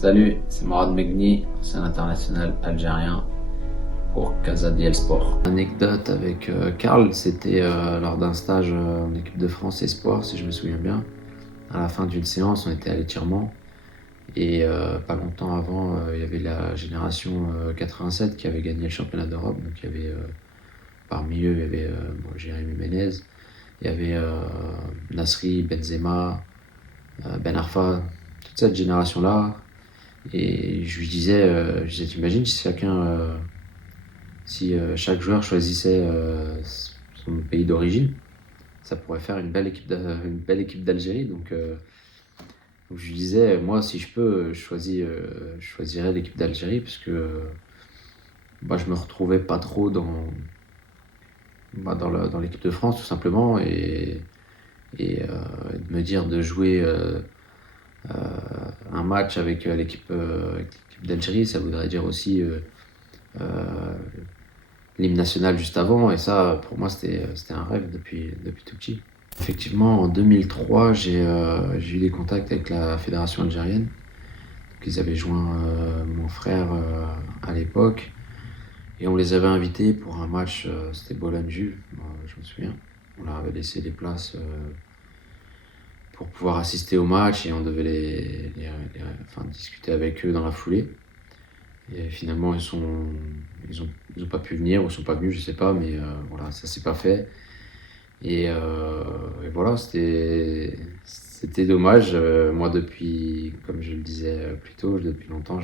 Salut, c'est Morad Megni, ancien international algérien pour Casa di El Sport. Anecdote avec Karl, c'était lors d'un stage en équipe de France Espoir, si je me souviens bien. À la fin d'une séance, on était à l'étirement et pas longtemps avant, il y avait la génération 87 qui avait gagné le championnat d'Europe. Donc il y avait parmi eux, il y avait Jérémy Ménez, il y avait Nasri, Benzema, Ben Arfa, toute cette génération-là. Et je lui disais, t'imagines si chaque joueur choisissait son pays d'origine, ça pourrait faire une belle équipe d'Algérie. Donc je lui disais, moi, si je peux, je choisirais l'équipe d'Algérie parce que je me retrouvais pas trop dans l'équipe de France, tout simplement. Et de me dire de jouer euh, un match avec l'équipe d'Algérie, ça voudrait dire aussi euh, l'hymne national juste avant. Et ça, pour moi, c'était un rêve depuis tout petit. Effectivement, en 2003, j'ai eu des contacts avec la fédération algérienne. Donc, ils avaient joint mon frère à l'époque. Et on les avait invités pour un match, c'était Bologne-Juve, je me souviens. On leur avait laissé des places pour pouvoir assister au match et on devait enfin, discuter avec eux dans la foulée. Et finalement, ils ont pas pu venir ou ils sont pas venus, je sais pas, mais voilà, ça s'est pas fait. Et voilà, c'était dommage. Moi, comme je le disais plus tôt, depuis longtemps,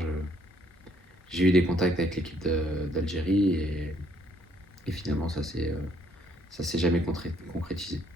j'ai eu des contacts avec l'équipe d'Algérie et finalement, ça s'est jamais concrétisé.